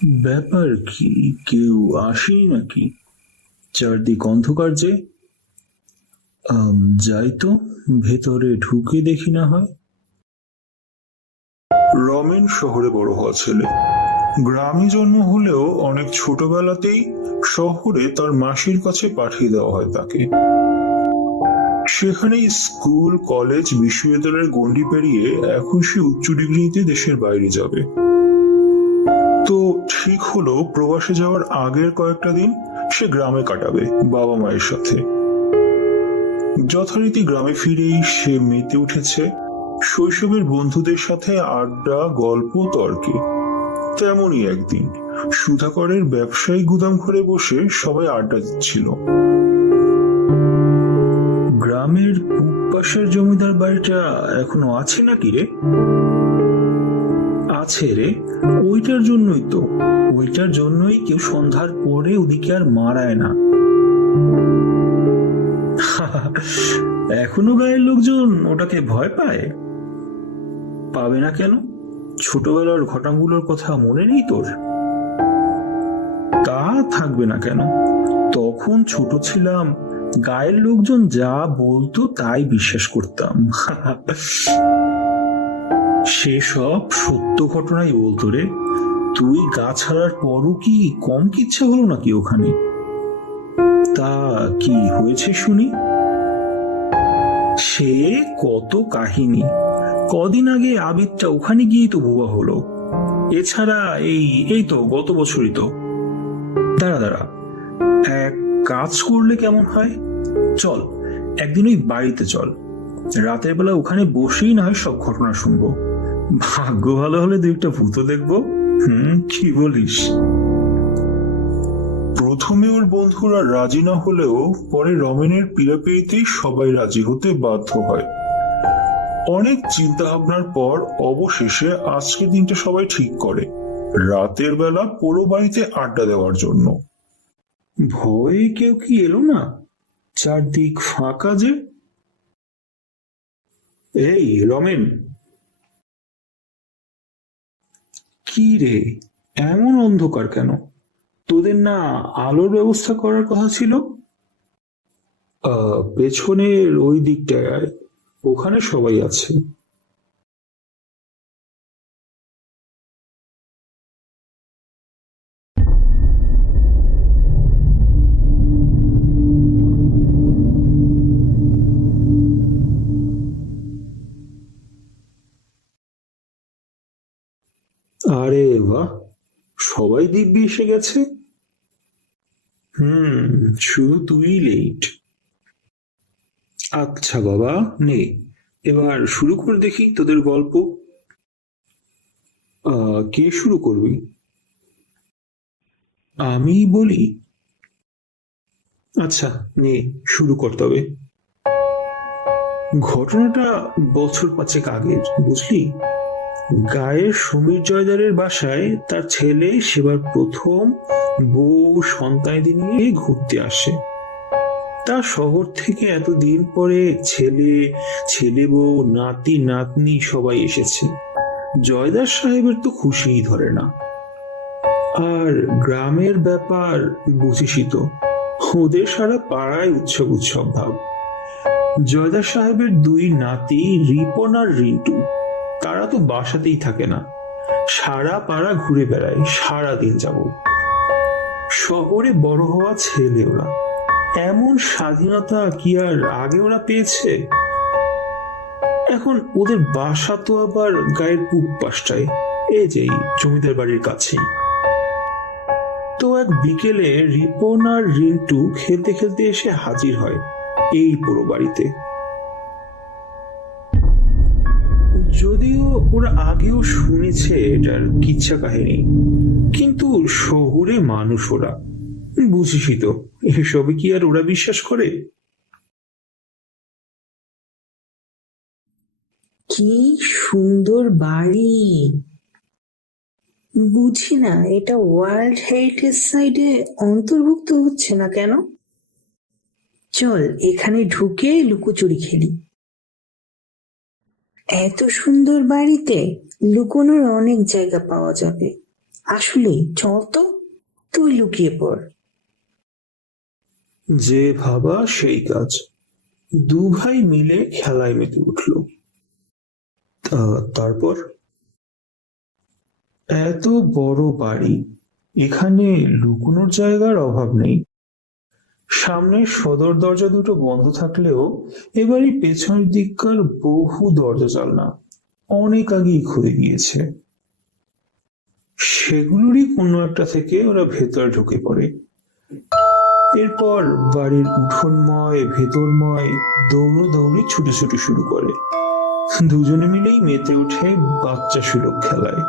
ব্যাপার কি? কেউ আসেনি নাকি? চারদিক অন্ধকার যে। যাই তো, ভেতরে ঢুকে দেখি না হয়। রমেন শহরে বড় হওয়া ছেলে। গ্রামে জন্ম হলেও অনেক ছোটবেলাতেই শহরে তার মাসির কাছে পাঠিয়ে দেওয়া হয় তাকে। সেখানেই স্কুল, কলেজ, বিশ্ববিদ্যালয়ের গণ্ডি পেরিয়ে এখন সে উচ্চ ডিগ্রি নিতে দেশের বাইরে যাবে। তো ঠিক হলো, প্রবাসে যাওয়ার আগের কয়েকটা দিন সে গ্রামে কাটাবে বাবা মায়ের সাথে। যথারীতি গ্রামে ফিরেই সে মেতে উঠেছে শৈশবের বন্ধুদের সাথে আড্ডা, গল্প, তর্কে। তেমনই একদিন সুধাকরের ব্যবসায়ী গুদাম ঘরে বসে সবাই আড্ডা দিচ্ছিল। গ্রামের পূব পাশের জমিদার বাড়িটা এখনো আছে নাকি রে? আছে রে, ওইটার জন্যই কেউ সন্ধ্যার পরে ওদিকে আর মারায় না। এখনো গায়ের লোকজন ওটাকে ভয় পায়? পাবে না কেন? ছোটবেলার ঘটনাগুলোর কথা মনে নেই তোর? তা থাকবে না কেন? তখন ছোট ছিলাম, গায়ের লোকজন যা বলতো তাই বিশ্বাস করতাম। সেসব সত্য ঘটনাই বলতো রে। তুই গা ছাড়ার পরও কি কম কিচ্ছা হলো নাকি ওখানে? তা কি হয়েছে শুনি? সে কত কাহিনী। কদিন আগে আবিরটা ওখানে গিয়েই তো বুয়া হলো। এছাড়া এই এই তো গত বছরই তো। দাঁড়া দাঁড়া, এক কাজ করলে কেমন হয়? চল, একদিন ওই বাড়িতে চল। রাতের বেলা ওখানে বসেই না হয় সব ঘটনা শুনবো। ভাগ্য ভালো হলে দুই একটা ভূতও দেখবো। কি বলিস? প্রথমে ওর বন্ধুরা রাজি না হলেও পরে রমেনের পীড়াপিড়িতেই সবাই রাজি হতে বাধ্য হয়। অনেক চিন্তা ভাবনার পর অবশেষে আজকের দিনটা সবাই ঠিক করে, রাতের বেলা পুরো বাড়িতে আড্ডা দেওয়ার জন্য। ভয়ে কেউ কি এলো না? চারদিক ফাঁকা যে। এই রমেন! কি রে, এমন অন্ধকার কেন? তোদের না আলোর ব্যবস্থা করার কথা ছিল? পেছনের ওই দিকটায়, ওখানে সবাই আছে। আরে বাহ, সবাই দিব্যি এসে গেছে। হুম, শুধু তুই লেট। আচ্ছা বাবা, নে, এবার শুরু করে দেখি তোদের গল্প। কে শুরু করবি? আমি বলি? আচ্ছা, নে, শুরু কর তবে। ঘটনাটা বছর পাঁচেক আগের, বুঝলি। গায়ের সমীর জয়দারের বাসায় তার ছেলে সেবার প্রথম বউ সন্তানাদি নিয়ে ঘুরতে আসে। তা শহর থেকে এতদিন পরে ছেলে, ছেলে বউ, নাতি নাতনি সবাই এসেছে। জয়দার সাহেবের তো খুশিই ধরে না। আর গ্রামের ব্যাপার বুঝিসই তো, ওদের সারা পাড়ায় উৎসব উৎসব ভাব। জয়দার সাহেবের দুই নাতি রিপন আর রিন্টু, তারা তো বাসাতেই থাকে না, সারা পাড়া ঘুরে বেড়ায় সারা দিন যাবত। শহরে বড় হওয়া ছেলে ওরা, এমন স্বাধীনতা কি আর আগে ওরা পেয়েছে? এখন ওদের বাসা তো আবার গায়ের পূব পাশটায়, এই যে এই জমিদার বাড়ির কাছেই। তো এক বিকেলে রিপন আর রিন্টু খেলতে খেলতে এসে হাজির হয় এই পুরো বাড়িতে। যদিও ওরা আগেও শুনেছে এটার কিচ্ছা কাহিনী, কিন্তু শহুরে মানুষ ওরা, বুঝিসই তো, এসবে কি আর ওরা বিশ্বাস করে? কি সুন্দর বাড়ি! বুঝি না এটা ওয়ার্ল্ড হেরিটেজ সাইটে অন্তর্ভুক্ত হচ্ছে না কেন। চল এখানে ঢুকে লুকোচুরি খেলি। এত সুন্দর বাড়িতে লুকোনোর অনেক জায়গা পাওয়া যাবে। আসলে চল তো, তুই লুকিয়ে পড়। যে ভাবা সেই কাজ। দু ভাই মিলে খেলায় মেতে উঠল। তারপর এত বড় বাড়ি, এখানে লুকোনোর জায়গার অভাব নেই। সামনের সদর দরজা দুটো বন্ধ থাকলেও এবারই পেছনের দিককার বহু দরজা জানলা অনেক আগেই খুলে গিয়েছে। সেগুলোরই কোনো একটা থেকে ওরা ভেতরে ঢুকে পড়ে। এরপর বাড়ির উঠোনময় ভেতরময় দৌড়ে ছুটোছুটি শুরু করে। দুজনে মিলেই মেতে ওঠে বাচ্চা সুলভ খেলায়।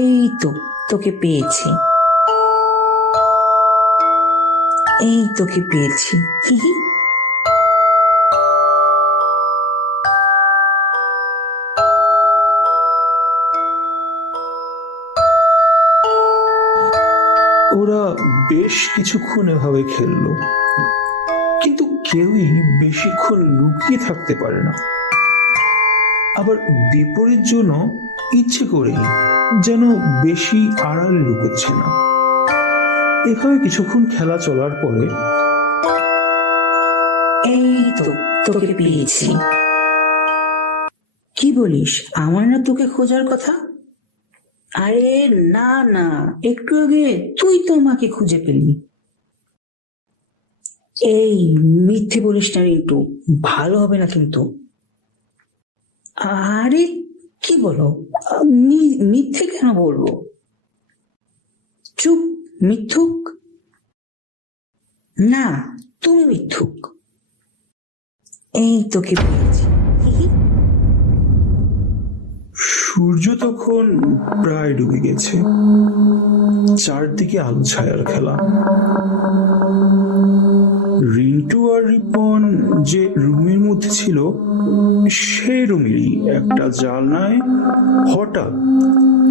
এই তো, তোকে পেয়েছি, এই তোকে পেয়েছি, হি হি। ওরা বেশ কিছুক্ষণ এভাবে খেললো, কিন্তু কেউই বেশিক্ষণ লুকিয়ে থাকতে পারে না। আবার বিপরীত জন্য ইচ্ছে করেই যেন বেশি আড়ালে লুকোচ্ছে না। এভাবে কিছুক্ষণ খেলা চলার পরে এই তো, তোকে পেয়েছি। কি বলিস, আমার না তোকে খোঁজার কথা? আরে না না, একটু আগে তুই তো আমাকে খুঁজে পেলি। এই, মিথ্যে বলিস না রিন্টু, ভালো হবে না কিন্তু। আরে কি বলো, মিথ্যে কেন বলবো? চুপ, মিথ্যুক। না, তুমি মিথ্যুক। এই তোকে পেয়েছি, হি হি। সূর্য তখন প্রায় ডুবে গেছে। চারদিকে আলো ছায়ার খেলা। রিন্টু আর রিপন যে রুমের মধ্যে ছিল, সেই রুমেরই একটা জানলায় হঠাৎ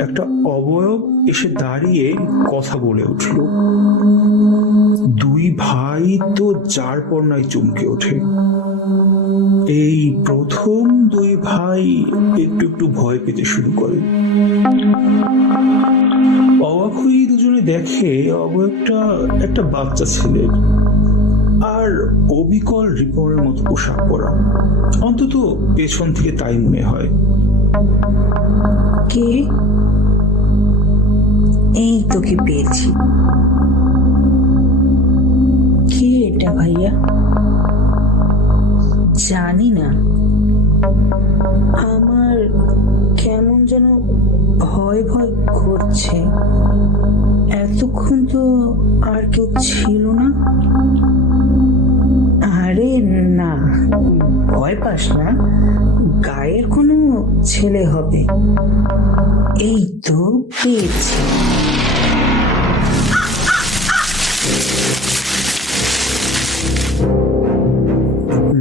একটা অবয়ব এসে দাঁড়িয়ে কথা বলে উঠল। দুই ভাই তো যার পর নাই চমকে ওঠে। এই প্রথম দুই ভাই একটু একটু ভয় পেতে শুরু করে। অবাক হয়ে দুজনে দেখে অবয়বটা একটা বাচ্চা ছেলের, আর অবিকল রিপনের মতো পোশাক পরা। অন্তত পেছন থেকে তাই মনে হয়। কে? এই তোকে পেয়েছি। কে এটা ভাইয়া? জানি না, আমার কেমন যেন ভয় ভয় করছে। এতক্ষণ তো আর কেউ ছিল না। আরে না, ভয় পাস না, গায়ের কোনো ছেলে হবে। এই তো পেয়েছি।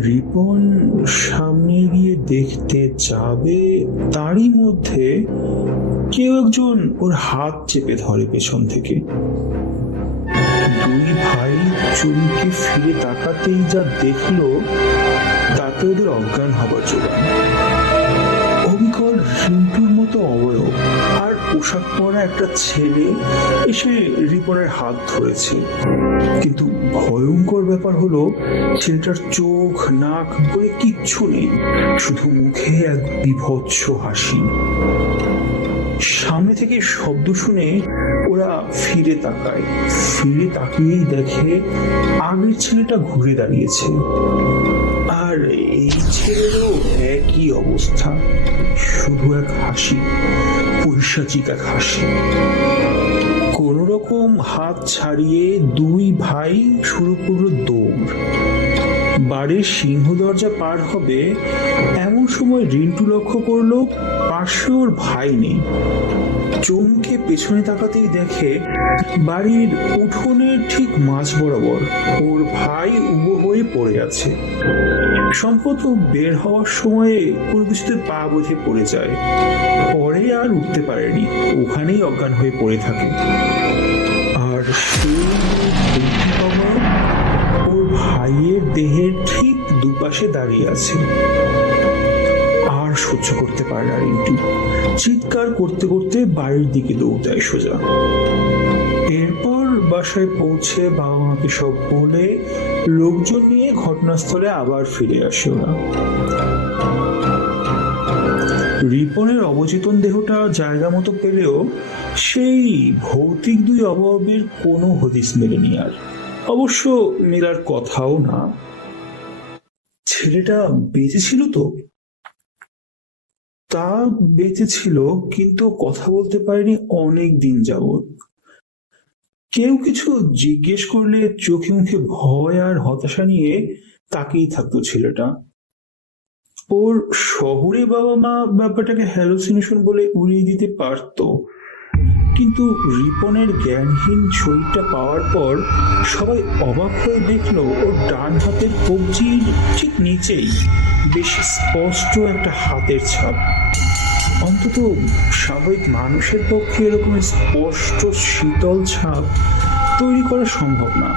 রিপন সামনে গিয়ে দেখতে যাবে, তারই মধ্যে কেউ একজন ওর হাত চেপে ধরে পেছন থেকে। দুই ভাই চমকে ফিরে তাকাতেই যা দেখলো, তাতে ওদের অজ্ঞান হবার জোগান। অবিকল রিন্টুর মতো অবয়ব আর পোশাক পরা একটা ছেলে এসে রিপনের হাত ধরেছে। কিন্তু ভয়ঙ্কর ব্যাপার হলো, ছেলেটার চোখ নাক বলে কিচ্ছু নেই, শুধু মুখে এক বীভৎস হাসি। সামনে থেকে শব্দ শুনে ওরা ফিরে তাকায়। ফিরে তাকিয়েই দেখে আগের ছেলেটা ঘুরে দাঁড়িয়েছে, আর এই ছেলেরও একই অবস্থা, শুধু এক হাসি, পৈশাচিক এক হাসি। কোন রকম হাত ছাড়িয়ে দুই ভাই শুরু করলো দৌড়। বাড়ির সিংহ দরজা পার হবে এমন সময় রিন্টু লক্ষ্য করলো পাশে ওর ভাই নেই। চমকে পেছনে তাকাতেই দেখে বাড়ির উঠোনের ঠিক মাঝ বরাবর ওর ভাই উবু হয়ে পড়ে আছে। সম্ভবত বের হওয়ার সময় কোনো কিছুতে পা বেঁধে পড়ে যায়, পরে আর উঠতে পারেনি, ওখানেই অজ্ঞান হয়ে পড়ে থাকে। আর সেই ওর ভাইয়ের দেহের ঠিক দুপাশে দাঁড়িয়ে আছে। আর আর সহ্য করতে পারে না রিন্টু। চিৎকার করতে করতে বাড়ির দিকে দৌড় দেয় সোজা। এরপর বাসায় পৌঁছে বাবা মাকে সব বলে লোকজন নিয়ে ঘটনাস্থলে আবার ফিরে আসে ওরা। রিপনের অবচেতন দেহটা জায়গা মতো পেলেও সেই ভৌতিক দুই অভাবের কোনো হদিস মেলেনি আর। অবশ্য মেলার কথাও না। ছেলেটা বেঁচে ছিল তো? তা বেঁচে ছিল, কিন্তু কথা বলতে পারেনি অনেক দিন যাবৎ। কেউ কিছু জিজ্ঞেস করলে চোখে মুখে ভয় আর হতাশা নিয়ে তাকিয়েই থাকতো ছেলেটা। ওর শহুরে বাবা মা ব্যাপারটাকে হ্যালুসিনেশন বলে উড়িয়ে দিতে পারতো, কিন্তু রিপনের জ্ঞানহীন শরীরটা পাওয়ার পর সবাই অবাক হয়ে দেখলো ওর ডান হাতের কবজির ঠিক নিচেই বেশ স্পষ্ট একটা হাতের ছাপ। অন্তত স্বাভাবিক মানুষের পক্ষে এরকম স্পষ্ট শীতল ছাপ তৈরি করা সম্ভব না।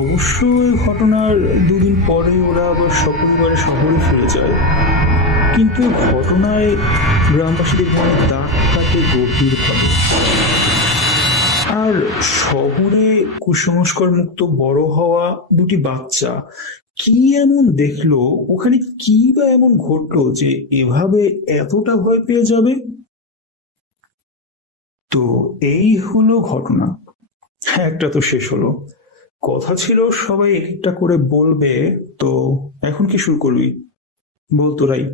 অবশ্য এই ঘটনার দুদিন পরে ওরা আবার সপরিবারে শহরে ফিরে যায়, কিন্তু ঘটনায় গ্রামবাসীদের মনে দাগ কাটে গভীরভাবে। আর শহরে কুসংস্কার মুক্ত বড় হওয়া দুটি বাচ্চা কি এমন দেখলো, ওখানে কি বা এমন ঘটলো যে এভাবে এতটা ভয় পেয়ে যাবে? তো এই হলো ঘটনা। হ্যাঁ, একটা তো শেষ হলো। কথা ছিল সবাই এক একটা করে বলবে, তো এখন কি শুরু করবি? বল তোরাই।